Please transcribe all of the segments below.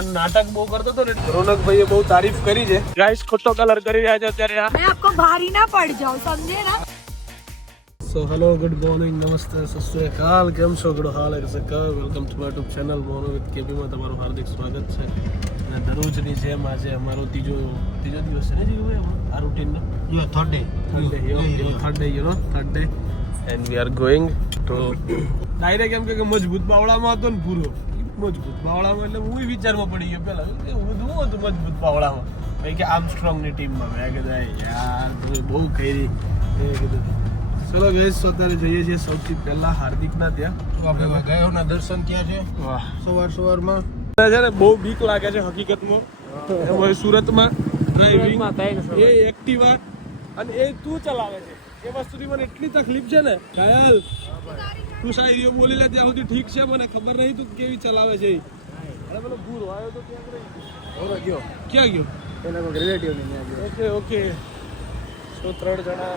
આ નાટક બહુ કરતો હતો ને રોનકભાઈએ બહુ તારીફ કરી છે ગાઈસ ખોટો કલર કરી રહ્યા છે અત્યારે मैं आपको भारी ना पड़ जाऊं समझे ना। સો હેલો ગુડ મોર્નિંગ નમસ્તે સત શ્રી અકાલ કેમ છો ગડો હાલ welcome to my YouTube channel Mono with કેબીમાં તમારું હાર્દિક સ્વાગત છે અને દરરોજની જેમ આજે અમારો ત્રીજો દિવસ છે ને જીગુભાઈ આ રૂટીનનો third day and we are going to direct એમ કે મજબૂત બાવળામાં હતો ને પૂરો મજબૂત બાવળામાં એટલે હું વિચારમાં પડી ગયો પહેલા હું હતું મજબૂત બાવળામાં ભાઈ કે આર્મસ્ટ્રોંગની ટીમમાં મેં કીધું યાર તું બહુ કરી કીધું ચલો ગઈશ અત્યારે જઈએ છીએ સૌથી પહેલા હાર્દિકના ત્યાં ગયોના દર્શન ત્યાં છે વાહ સવારમાં છે ને બહુ બીક લાગે છે હકીકતમાં એમાં સુરતમાં ડ્રાઇવિંગ એ એક્ટિવા અને એ તું ચલાવે છે એ વસ્તુની મને એટલી તકલીફ છે ને ઘાયલ તું શાયરીઓ બોલી લે ત્યાં સુધી ઠીક છે મને ખબર નહીં તું કેવી ચલાવે છે અરે પેલો ભૂલ આવ્યો તો ત્યાં ગયો ક્યાં ગયો એના કોઈ રિલેટિવ નહીં ઓકે ઓકે સો 3 જણા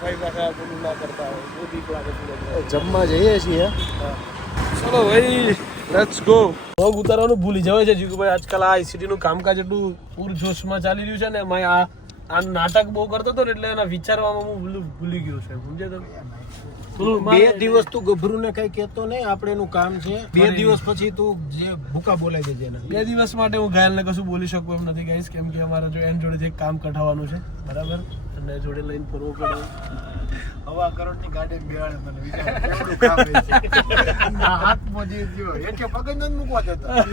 ભાઈ પાસે બોલું ના કરતા હોય બહુ બીક લાગે છે જમવા જઈએ છીએ ચલો ભાઈ લેટ્સ ગો વ્લોગ ઉતારવાનું ભૂલી જવાય છે જીગુભાઈ આજકાલ આ આઈસીટી નું કામકાજ એટલું પૂરજોશમાં ચાલી રહ્યું છે ને એમાં આ નાટક બહુ કરતો હતો ને એટલે એના વિચારવામાં હું ભૂલી ગયો છે સમજે તમે 2 દિવસ તું ગભરું ને કઈ કહેતો નહીં આપણે એનું કામ છે 2 દિવસ પછી તું જે ભૂકા બોલાઈ દેજે એના 2 દિવસ માટે હું ઘાયલને કશું બોલી શકું એમ નથી ગાઈસ કેમ કે અમારે જો એન જોડે એક કામ કઢાવવાનું છે બરાબર અને જોડે લઈને ફરવું પડે હવા કરોડની ગાડી બેહાડે મને વિચાર કેવડું કામ છે આ હાથ મોજી ગયો એકે પગ ન મૂકવા દેતા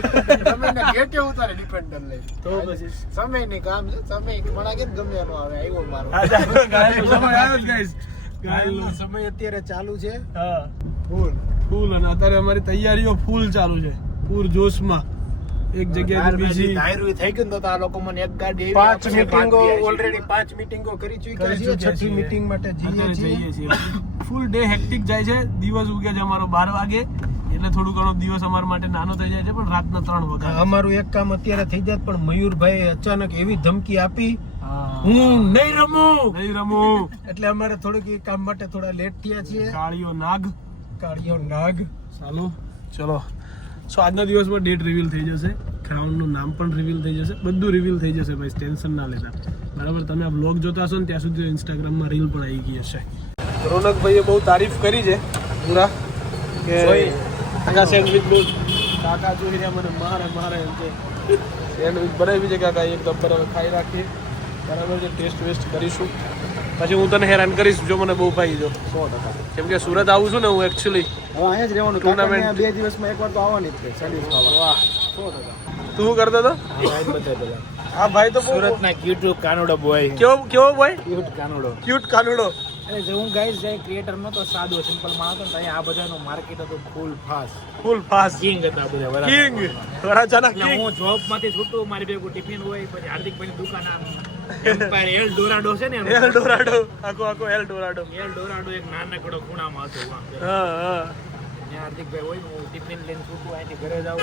તમે ને ગેટે ઉતારે ડિપેન્ડર લઈ તો પછી સમયની કામ છે સમય મણા કે ગમે એનો આવે આવ્યો મારો ઘાયલનો સમય આવ્યો ગાઈસ ગાયલનો સમય અત્યારે ચાલુ છે હા ફૂલ અને અત્યારે અમારી તૈયારીઓ ફૂલ ચાલુ છે પૂર જોશમાં એક જગ્યાએ બીજી ડાયરી થઈ ગયું તો આ લોકો મને એક ગાડી 5 મીટિંગો ઓલરેડી 5 મીટિંગો કરી ચૂક્યા છે છઠ્ઠી મીટિંગ માટે જઈએ છીએ ફૂલ ડે હેક્ટિક જાય છે દિવસ ઉગે છે અમારો 12 વાગે એટલે થોડું ઘણો દિવસ અમારા માટે નાનો થઈ જાય છે પણ રાતના 3 વાગે અમારું એક કામ અત્યારે થઈ જાય પણ મયુરભાઈ અચાનક એવી ધમકી આપી હું નહીં રમું એટલે અમારે થોડુંક એ કામ માટે થોડા લેટ થયા છીએ કાળિયો નાગ ચાલો ચલો સો આજના દિવસમાં ડેટ રિવીલ થઈ જશે ગ્રાઉન્ડનું નામ પણ રિવીલ થઈ જશે બધું રિવીલ થઈ જશે ભાઈ ટેન્શન ના લેતા બરાબર તમે આ બ્લોગ જોતા હશો ને ત્યાં સુધી ઇન્સ્ટાગ્રામમાં રીલ પણ આવી ગઈ હશે રોનકભાઈએ બહુ તારીફ કરી છે પૂરા કે કાકા સેન્ડવિચ બહુ કાકા જોઈ રહ્યા મને મારે એમ કે સેન્ડવિચ બનાવી છે કાકા એકદમ બરાબર ખાઈ રાખીએ બરાબર છે ટેસ્ટ વેસ્ટ કરીશું પછી હું તને હેરાન કરીશ જો મને બહુ ભાઈ જો 100% કેમ કે સુરત આવું છું ને હું એકચ્યુઅલી હવે અહીંયા જ રહેવાનું ટુર્નામેન્ટ 2 દિવસમાં એકવાર તો આવવાની જ છે સેન્ડવિચ ખાવા વાહ 100% તું કરતો તો હા ભાઈ તો સુરતના ક્યુટ કાનુડો બોય કેવો બોય ક્યુટ કાનુડો અરે જો હું ગાઈસ જે ક્રિએટર નતો સાદો સિમ્પલ માણસ હતો અહીંયા આ બધાનો માર્કેટ હતો ફૂલ ફાસ્ટ કિંગ હતા બધા બરાબર કિંગ વરાજાના કિંગ હું જોબ માંથી છૂટું મારી ભેગું ટિફિન હોય પછી હાર્દિકભાઈની દુકાન એમ્પાયર એલ ડોરાડો છે ને એલ ડોરાડો એલ ડોરાડો એક નાનકડો ખૂણામાં હતો હા ત્યાં હાર્દિકભાઈ હોય ને હું ટિફિન લઈને છૂટું અહીંથી ઘરે જાઉં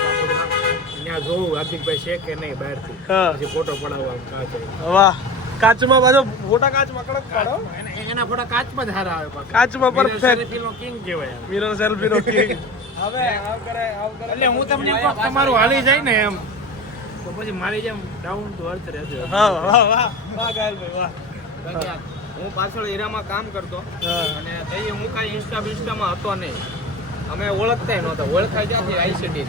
ત્યાં જોઉં હાર્દિકભાઈ છે કે નહીં બહારથી પછી ફોટો પડાવવા કાચ વાહ કાચમાં પાછો મોટા કાચમાં કડક પાડો એના ફોટા કાચમાં જ હારા આવે કાચમાં પરફેક્ટ કિંગ કહેવાય મિરર સેલ્ફીનો કિંગ હવે એટલે હું તમને તમારું હાલી જાય ને એમ તો પછી મારી જેમ ડાઉન ટુ અર્થ રહેશે વાહ ગાયલભાઈ વાહ હું પાછળ હીરામાં કામ કરતો અને તઈ હું કાંઈ ઇન્સ્ટામાં હતો નહીં અમે ઓળખતા નહોતા ઓળખાઈ ત્યાંથી આઈસીટી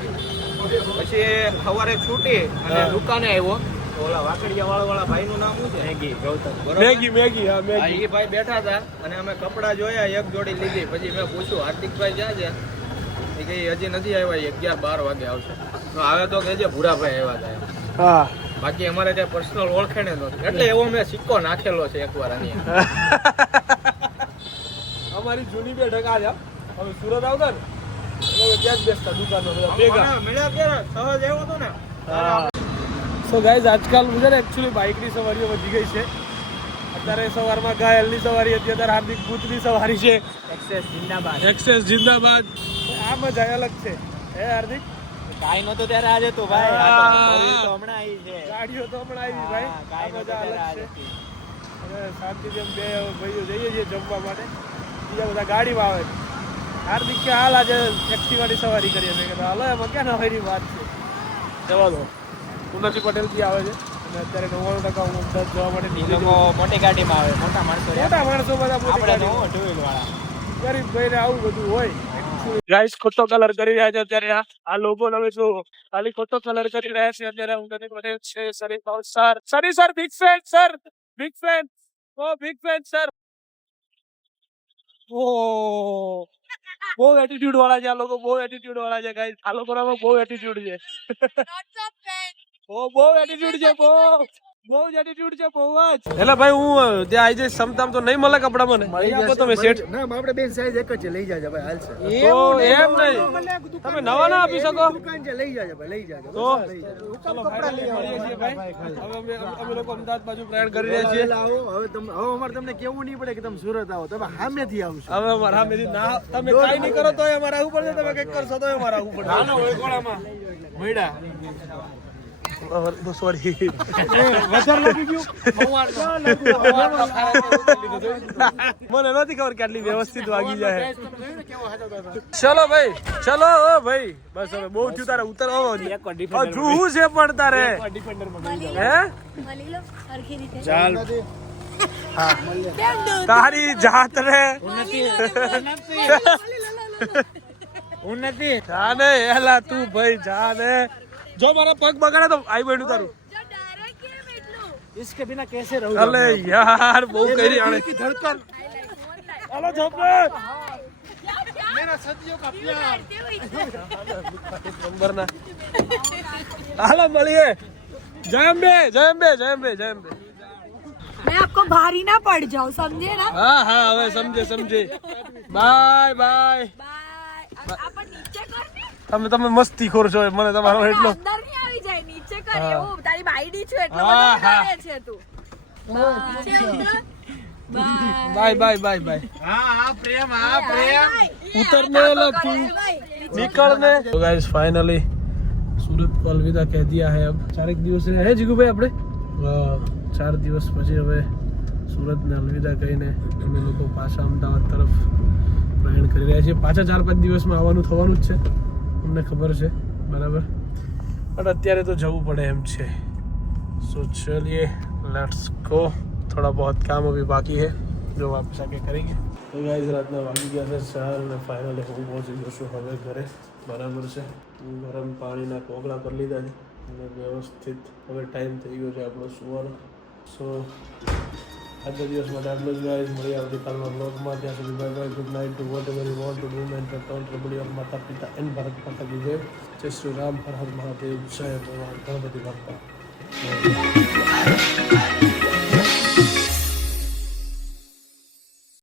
પછી સવારે છૂટી અને દુકાને આવ્યો ઓલા વાકડિયા વાળા ભાઈનું નામ શું છે મેગી ગૌતમ મેગી હા મેગી એ ભાઈ બેઠા હતા અને અમે કપડાં જોયા એક જોડી લીધી પછી મેં પૂછ્યું હાર્દિકભાઈ ક્યાં છે એ કઈ હજી નથી આવ્યા 11-12 વાગે આવશે તો આવે તો કહેજે ભૂરાભાઈ આવ્યા હતા હા બાકી અમારે ત્યાં પર્સનલ ઓળખાણ નહોતું એટલે એવો મેં સિક્કો નાખેલો છે એકવાર અહીંયા અમારી જૂની બેઠક આ હવે સુરત આવતા ને ત્યાં જ બેસતા દુકાનો ભેગા મળ્યા ક્યારે સહજ આવ્યો હતો ને સો ગાઈઝ આજકાલ છે ને એકચ્યુઅલી બાઇકની સવારીઓ વધી ગઈ છે અત્યારે સવારમાં ઘાયલની સવારી હતી અત્યારે હાર્દિક ભૂતની સવારી છે એક્સેસ જિંદાબાદ આ મજા અલગ છે હે હાર્દિક કાઈ નતો ત્યારે આજે તો ભાઈ તો હમણાં આવી છે ગાડીઓ તો હમણાં આવી ભાઈ આ મજા અલગ છે હવે શાંતિથી અમે બે ભાઈઓ જઈએ છીએ જમવા માટે બીજા બધા ગાડીમાં આવે છે. હાર્દિક કે હાલ આજે એક્ટિવાની સવારી કરીએ મેં કીધું હાલો એમાં ક્યાં નવાઈની વાત છે. જવા દો. ઉન્નતિ પટેલથી આવે છે અને અત્યારે 99% હું અમદાવાદ જવા માટે એ નીકળી લોકો મોટી ગાડીમાં આવે, મોટા માણસો રહ્યા. મોટા માણસો બધા મોટી આપણે તો ગાડી. ટુ વ્હીલ વાળા. ગરીબ ભાઈને આવું બધું હોય. ગાઈસ ખોટો કલર કરી રહ્યા છે અત્યારે. આ લોકો તમે શું ખાલી ખોટો કલર કરી રહ્યા છે અત્યારે. ઉન્નતિ પટેલ છે, sorry sir, sorry sir big fan, sir big fan, oh big fan sir. ઓ બહુ એટીટ્યુડ વાળા છે આ લોકો, બહુ એટીટ્યુડ વાળા છે ગાઈસ. આ લોકોનામાં બહુ એટીટ્યુડ છે. બહુ એટીટ્યુડ છે, બહુ જ એટીટ્યુડ છે, બહુ જ. એટલે ભાઈ હું ત્યાં આવી જઈશ સમતામ તો નહીં મળે કપડા મને મળી આપો તમે સેટ. ના આપણે બેન સાઈઝ એક જ છે, લઈ જાજે ભાઈ, હાલશે. તો એમ નહીં તમે નવા ના આપી શકો દુકાન છે, લઈ જાજે ભાઈ, લઈ જાજે. તો ચલો કપડા લઈ આવીએ છીએ ભાઈ. હવે અમે લોકો અમદાવાદ બાજુ પ્રયાણ કરી રહ્યા છીએ. આવો હવે અમારે તમને કેવું નહીં પડે કે તમે સુરત આવો, તમે સામેથી આવશો. હવે અમારા સામેથી ના તમે કાઈ નહીં કરો તોય અમારે આવવું પડશે, તમે કંઈક કરશો તોય અમારે આવવું પડશે. હાલો ઓળખોળામાં મળ્યા. સોરી વધારે લાગી ગયું. મને નથી ખબર કે આટલી વ્યવસ્થિત વાગી જાય. ચલો ભાઈ, ચલો ઓ ભાઈ, બસ હવે બહુ થયું તારે ઉતરવો. જોવું છે પણ તારે હે ચાલ તારી જાત રે ઉન્નતિ જાને એલા તું ભાઈ જાને. જો મારા પગ બગાડે તો આઈ બેઠું તારું. इसके बिना कैसे रहूं? અલે યાર બહુ કરી આણે. की धड़कन, હાલો જોપે मेरा सदियों का प्यार. નંબર ના. હાલો મળીએ. જય અંબે, જય અંબે, જય અંબે, જય અંબે. मैं आपको भारी ना पड़ जाऊं, समझे ना? હા હા હવે સમજે સમજે. Bye bye. बाय. अपन नीचे कर ने. તમે મસ્તી ખોર છો મને તમારો એટલો. અંદર नहीं આવી જાય, નીચે કર. એવું તારી બાયડી છું એટલો હા, બધો હા. કરે છે તું. Bye. Bye bye bye bye. हाँ प्रेम, हाँ प्रेम. उतरने लगी निकलने. तो गाइस फाइनली सूरत को अलविदा कह दिया है. अब 4 દિવસ રહ્યા હે જીગુભાઈ આપણે. 4 દિવસ પછી હવે સુરતને અલવિદા કહીને અમે લોકો પાછા અમદાવાદ તરફ પ્રયાણ કરી રહ્યા છીએ. પાછા 4-5 દિવસમાં આવવાનું થવાનું જ છે, અમને ખબર છે બરાબર, પણ અત્યારે તો જવું પડે એમ છે. સો ચलिए लेट्स गो. थोड़ा बहुत काम अभी बाकी है जो वापस आके करेंगे. तो गाइस रातना वागी ગયા છે 4 અને ફાઇનલી હું પહોંચી ગયો છું હવે ઘરે. બરાબર છે, ગરમ પાણીના કોગળા કરી લીધા છે અને વ્યવસ્થિત હવે ટાઈમ થઈ ગયો છે આપણો સુવાનો. સો આજના દિવસ માટે આટલું જ ગાઈસ. મળીએ આવતીકાલના બ્લોગમાં. ત્યાં સુધી bye bye, good night to whatever you want to do man trouble of માતા પિતા એન્ડ ભારત માતા કી જય. જય શ્રી રામ, હર હર મહાદેવ, જય ભગવાન ગણપતિ બાપ્પા.